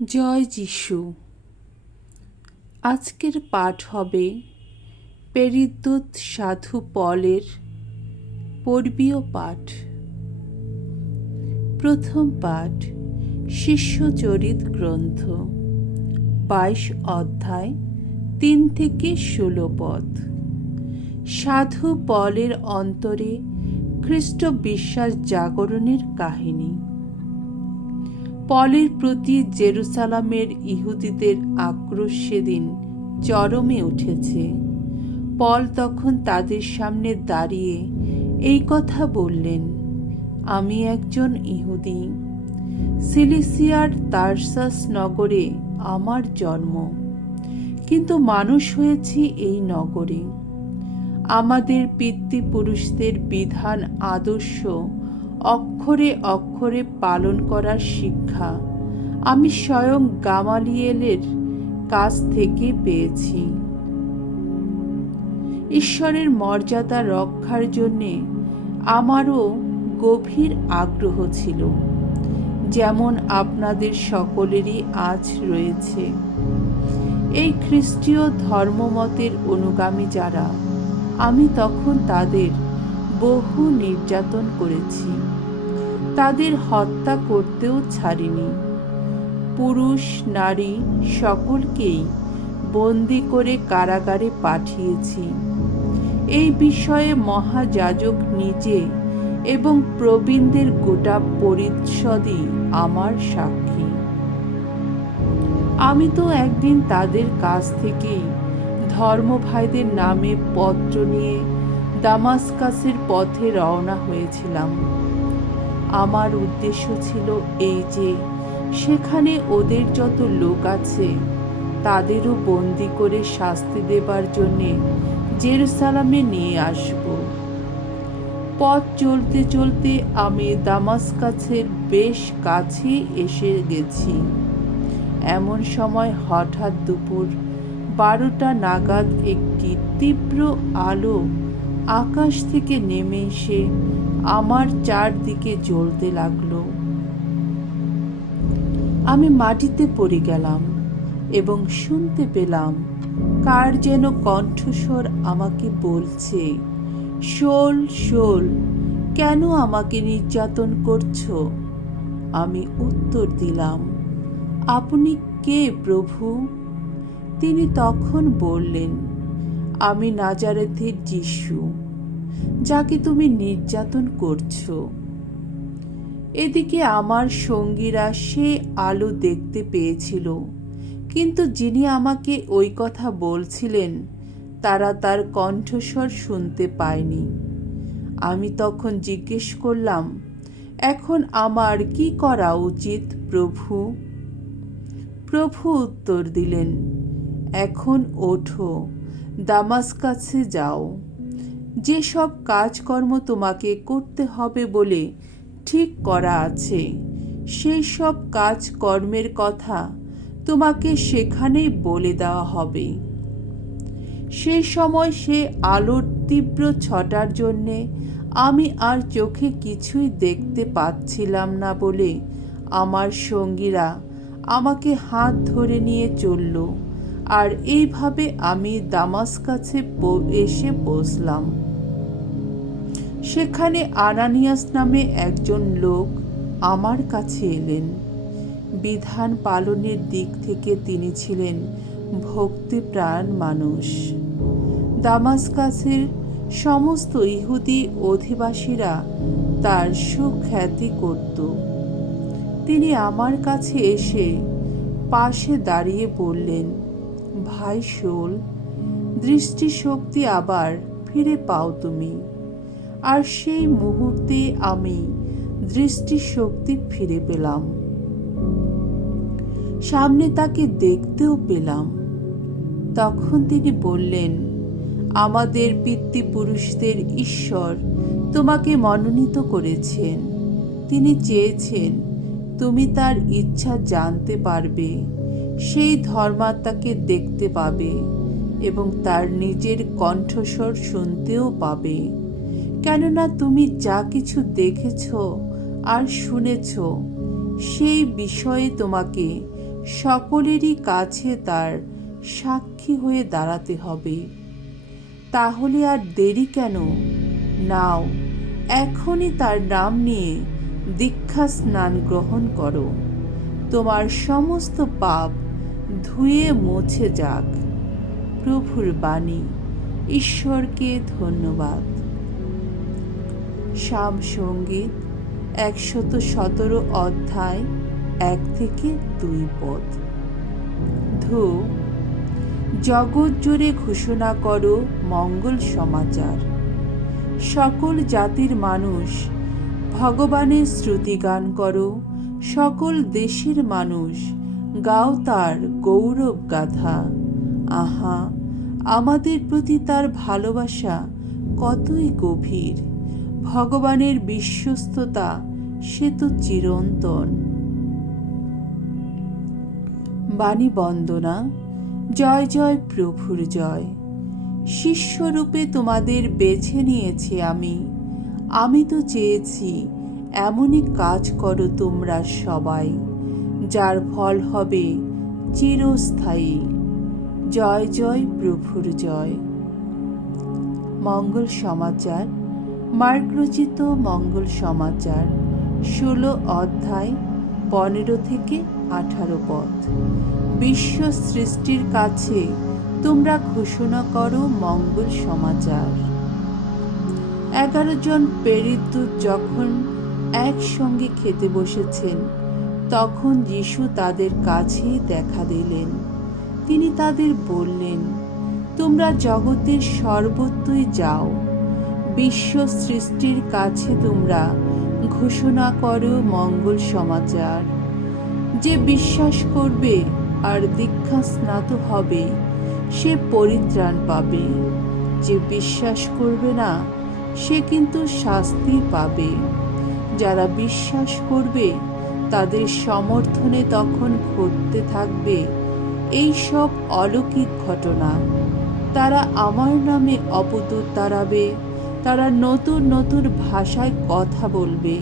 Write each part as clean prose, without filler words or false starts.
জয় যিশু। আজকের পাঠ হবে প্রেরিতদূত সাধু পলের পর্বীয় পাঠ। প্রথম পাঠ শিষ্যচরিত গ্রন্থ 22 অধ্যায় 3 থেকে 16 পদ। সাধু পলের অন্তরে খ্রিস্ট বিশ্বাস জাগরণের কাহিনী। পলের প্রতি জেরুসালামের ইহুদিদের আক্রোশ সেদিন চরমে উঠেছে। পল তখন তাদের সামনে দাঁড়িয়ে এই কথা বললেন, আমি একজন ইহুদি, সিলিসিয়ার তার্সাস নগরে আমার জন্ম, কিন্তু মানুষ হয়েছি এই নগরে। আমাদের পিতৃপুরুষদের বিধান আদর্শ অক্ষরে অক্ষরে পালন করার শিক্ষা আমি স্বয়ং গামালিয়েলের কাছ থেকে পেয়েছি। ঈশ্বরের মর্যাদা রক্ষার জন্যে আমারও গভীর আগ্রহ ছিল, যেমন আপনাদের সকলেরই আজ রয়েছে। এই খ্রিস্টীয় ধর্মমতের অনুগামী যারা, আমি তখন তাদের বহু নির্যাতন করেছি, তাদের হত্যা করতেও ছাড়িনি। পুরুষ নারী সকলকেই বন্দি করে কারাগারে পাঠিয়েছি। এই বিষয়ে মহাযাজক নিজে এবং প্রবীণদের গোটা পরিষদই আমার সাক্ষী। আমি তো একদিন তাদের কাছ থেকেই ধর্মভাইদের নামে পত্র নিয়ে দামাস্কাসের পথে রওনা হয়েছিলাম। আমার উদ্দেশ্য ছিল এই যে সেখানে ওদের যত লোক আছে তাদেরও বন্দি করে শাস্তি দেবার জন্যে জেরুসালামে নিয়ে আসব। পথ চলতে চলতে আমি দামাস্কাসের বেশ কাছে এসে গেছি। এমন সময় হঠাৎ দুপুর 12টা নাগাদ একটি তীব্র আলো আকাশ থেকে নেমে এসে আমার চারদিকে জ্বলতে লাগলো। আমি মাটিতে পড়ে গেলাম এবং শুনতে পেলাম কার যেন কণ্ঠস্বর আমাকে বলছে, শোল শোল, কেন আমাকে নির্যাতন করছো? আমি উত্তর দিলাম, আপনি কে প্রভু? তিনি তখন বললেন, আমি নাজারেথের যিশু, যাকে তুমি নির্যাতন করছো। এদিকে আমার সঙ্গীরা সে আলো দেখতে পেয়েছিল, কিন্তু যিনি আমাকে ওই কথা বলছিলেন তারা তার কণ্ঠস্বর শুনতে পায়নি। আমি তখন জিজ্ঞেস করলাম, এখন আমার কি করা উচিত প্রভু? প্রভু উত্তর দিলেন, এখন ওঠো, দামাস্কাসে যাও। যেসব কাজকর্ম তোমাকে করতে হবে বলে ঠিক করা আছে, সেই সব কাজকর্মের কথা তোমাকে সেখানেই বলে দেওয়া হবে। সেই সময় সে আলোর তীব্র ছটার জন্যে আমি আর চোখে কিছুই দেখতে পাচ্ছিলাম না বলে আমার সঙ্গীরা আমাকে হাত ধরে নিয়ে চলল, আর এইভাবে আমি দামাস্কাসে এসে পৌঁছলাম। সেখানে আনানিয়াস নামে একজন লোক আমার কাছে এলেন। বিধান পালনের দিক থেকে তিনি ছিলেন ভক্তিপ্রাণ মানুষ। দামাস্কাসের সমস্ত ইহুদি অধিবাসীরা তার সুখ্যাতি করত। তিনি আমার কাছে এসে পাশে দাঁড়িয়ে বললেন, ভাই শোল, দৃষ্টিশক্তি আবার ফিরে পাও তুমি। আর সেই মুহূর্তে আমি দৃষ্টিশক্তি ফিরে পেলাম, সামনে তাকে দেখতেও পেলাম। তখন তিনি বললেন, আমাদের পিতৃপুরুষদের ঈশ্বর তোমাকে মনোনীত করেছেন। তিনি চেয়েছেন তুমি তার ইচ্ছা জানতে পারবে, সেই ধর্মাত্মাকে দেখতে পাবে এবং তার নিজের কণ্ঠস্বর শুনতেও পাবে। কেননা তুমি যা কিছু দেখেছ আর শুনেছ সেই বিষয়ে তোমাকে সকলেরই কাছে তার সাক্ষী হয়ে দাঁড়াতে হবে। তাহলে আর দেরি কেন? নাও, এখনই তার নাম নিয়ে দীক্ষা স্নান গ্রহণ করো। তোমার সমস্ত পাপ ধুয়ে মুছে যাক। প্রভুর বাণী। ঈশ্বরকে ধন্যবাদ। সাম সঙ্গীত 117 অধ্যায় 1 থেকে 2 পদ। ধু, জগৎ জুড়ে ঘোষণা করো মঙ্গল সমাচার। সকল জাতির মানুষ ভগবানের শ্রুতিগান করো। সকল দেশের মানুষ গাও তার গৌরব গাথা। আহা, আমাদের প্রতি তার ভালোবাসা কতই গভীর। ভগবানের বিশ্বস্ততা সে তো চিরন্তন। বাণী বন্দনা। জয় জয় প্রভুর জয়। শিষ্যরূপে তোমাদের বেছে নিয়েছি আমি তো চেয়েছি এমনই কাজ করো তোমরা সবাই, যার ফল হবে চিরস্থায়ী। জয় জয় প্রভুর জয়। মঙ্গল সমাচার। মার্ক রচিত মঙ্গল সমাচার 16 অধ্যায় 15 থেকে 18 পদ। বিশ্ব সৃষ্টির কাছে তোমরা ঘোষণা করো মঙ্গল সমাচার। 11 জন প্রেরিত দূত যখন একসঙ্গে খেতে বসেছেন, তখন যিশু তাদের কাছে দেখা দিলেন। তিনি তাদের বললেন, তোমরা জগতের সর্বত্রই যাও। বিশ্ব সৃষ্টির কাছে তোমরা ঘোষণা করো মঙ্গল সমাচার। যে বিশ্বাস করবে আর দীক্ষা স্নাত হবে, সে পরিত্রাণ পাবে। যে বিশ্বাস করবে না, সে কিন্তু শাস্তি পাবে। যারা বিশ্বাস করবে, তাদের সমর্থনে তখন ঘটতে থাকবে এই সব অলৌকিক ঘটনা। তারা আমার নামে অপদূত তাড়াবে। তারা নতুন নতুন ভাষায় কথা বলবে।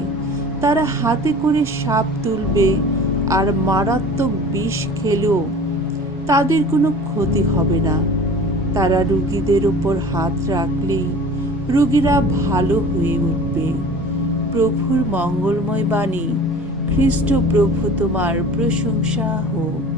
তারা হাতে করে সাপ তুলবে, আর মারাত্মক বিষ খেলেও তাদের কোনো ক্ষতি হবে না। তারা রোগীদের উপর হাত রাখলেই রোগীরা ভালো হয়ে উঠবে। প্রভুর মঙ্গলময় বাণী। খ্রিস্ট প্রভু তোমার প্রশংসা হোক।